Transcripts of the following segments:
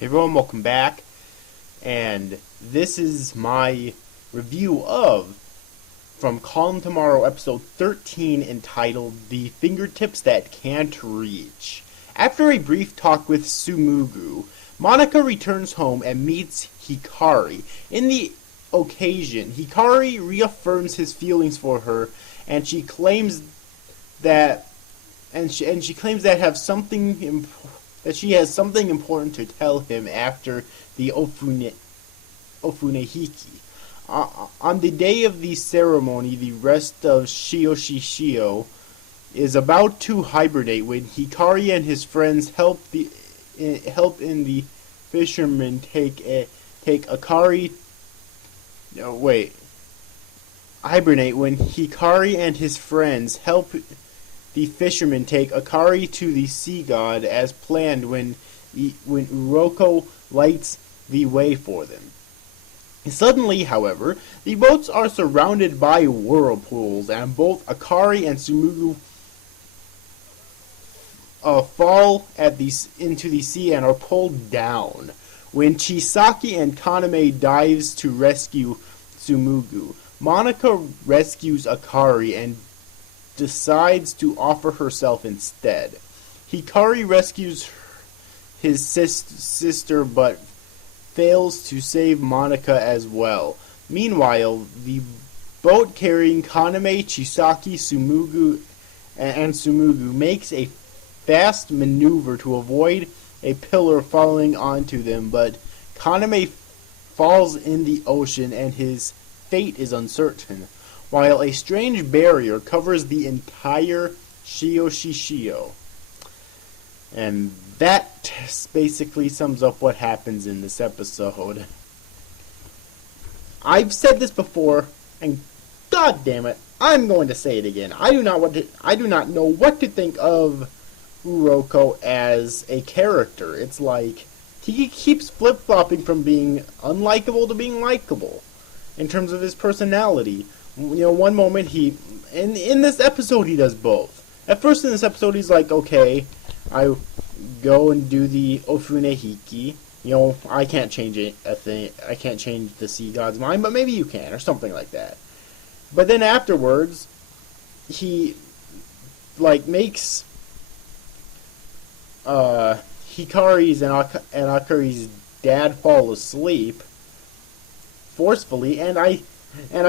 Hey everyone, welcome back, and this is my review of From Calm Tomorrow episode 13 entitled The Fingertips That Can't Reach. After a brief talk with Tsumugu, Monika returns home and meets Hikari. In the occasion, Hikari reaffirms his feelings for her, and she claims that she claims that she has something important to tell him after the Ofunehiki. On the day of the ceremony, the rest of Shio is about to hibernate when Hikari and his friends help in the fishermen hibernate when Hikari and his friends help the fishermen take Akari to the sea god as planned when Uroko lights the way for them. Suddenly, however, the boats are surrounded by whirlpools, and both Akari and Tsumugu fall into the sea and are pulled down. When Chisaki and Kaname dives to rescue Tsumugu, Monika rescues Akari and decides to offer herself instead. Hikari rescues his sister but fails to save Monika as well. Meanwhile, the boat carrying Kaname, Chisaki, Tsumugu makes a fast maneuver to avoid a pillar falling onto them, but Kaname falls in the ocean and his fate is uncertain, while a strange barrier covers the entire Shio. And that basically sums up what happens in this episode. I've said this before, and god damn it, I'm going to say it again. I do not know what to think of Uroko as a character. It's like he keeps flip-flopping from being unlikable to being likable in terms of his personality. One moment in this episode he does both. At first in this episode he's like, okay, I go and do the Ofunehiki. I can't change I can't change the sea god's mind, but maybe you can, or something like that. But then afterwards, he makes Hikari's and Akari's dad fall asleep forcefully, and I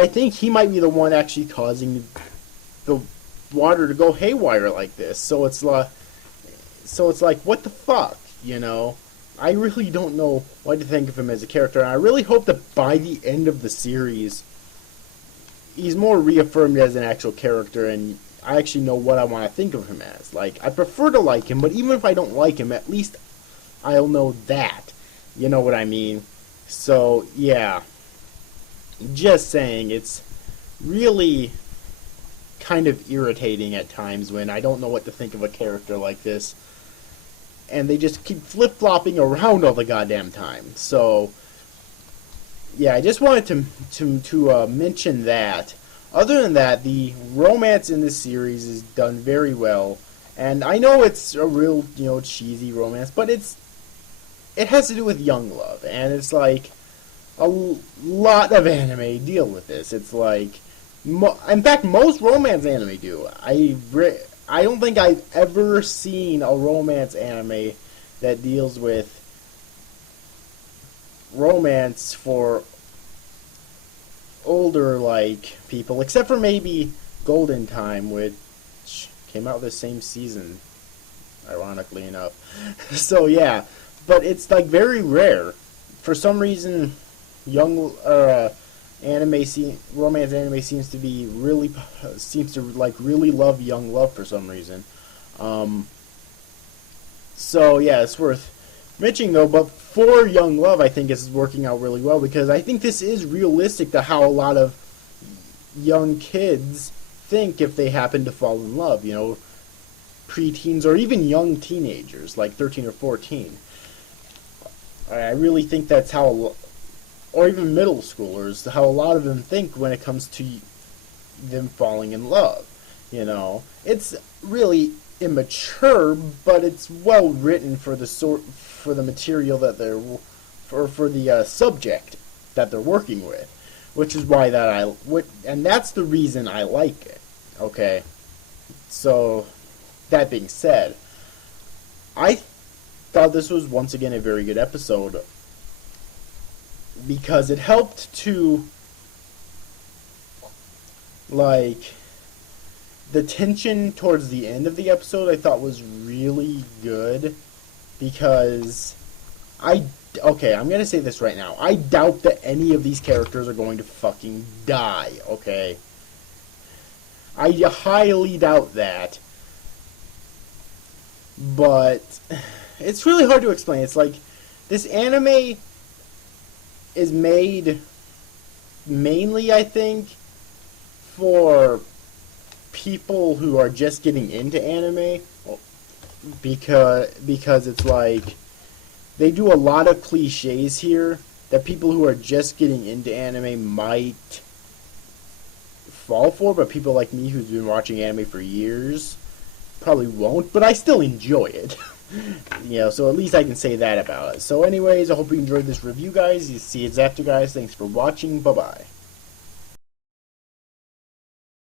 think he might be the one actually causing the water to go haywire like this. So it's like, what the fuck, I really don't know what to think of him as a character, and I really hope that by the end of the series, he's more reaffirmed as an actual character, and I actually know what I want to think of him as. Like, I prefer to like him, but even if I don't like him, at least I'll know that. You know what I mean? So, yeah. Just saying, it's really kind of irritating at times when I don't know what to think of a character like this, and they just keep flip-flopping around all the goddamn time. So, yeah, I just wanted to mention that. Other than that, the romance in this series is done very well, and I know it's a real, cheesy romance, but it has to do with young love, and it's like a lot of anime deal with this. It's like, in fact, most romance anime do. I don't think I've ever seen a romance anime that deals with romance for older, people, except for maybe Golden Time, which came out the same season, ironically enough. So, yeah, but it's, very rare. For some reason, romance anime seems to really love young love for some reason. So yeah, it's worth mentioning though. But for young love, I think it's working out really well because I think this is realistic to how a lot of young kids think if they happen to fall in love. Preteens or even young teenagers, like 13 or 14. I really think that's how. Or even middle schoolers, how a lot of them think when it comes to them falling in love. It's really immature, but it's well written for the material that they're for the subject that they're working with, which is why and that's the reason I like it. Okay, so that being said, I thought this was once again a very good episode because it helped to, like, the tension towards the end of the episode I thought was really good because okay, I'm gonna say this right now. I doubt that any of these characters are going to fucking die, okay? I highly doubt that. But it's really hard to explain. It's like this anime is made mainly, I think, for people who are just getting into anime because it's like they do a lot of cliches here that people who are just getting into anime might fall for, but people like me who's been watching anime for years probably won't, but I still enjoy it. So at least I can say that about it. So anyways, I hope you enjoyed this review, guys. You see it's after, guys. Thanks for watching. Bye-bye.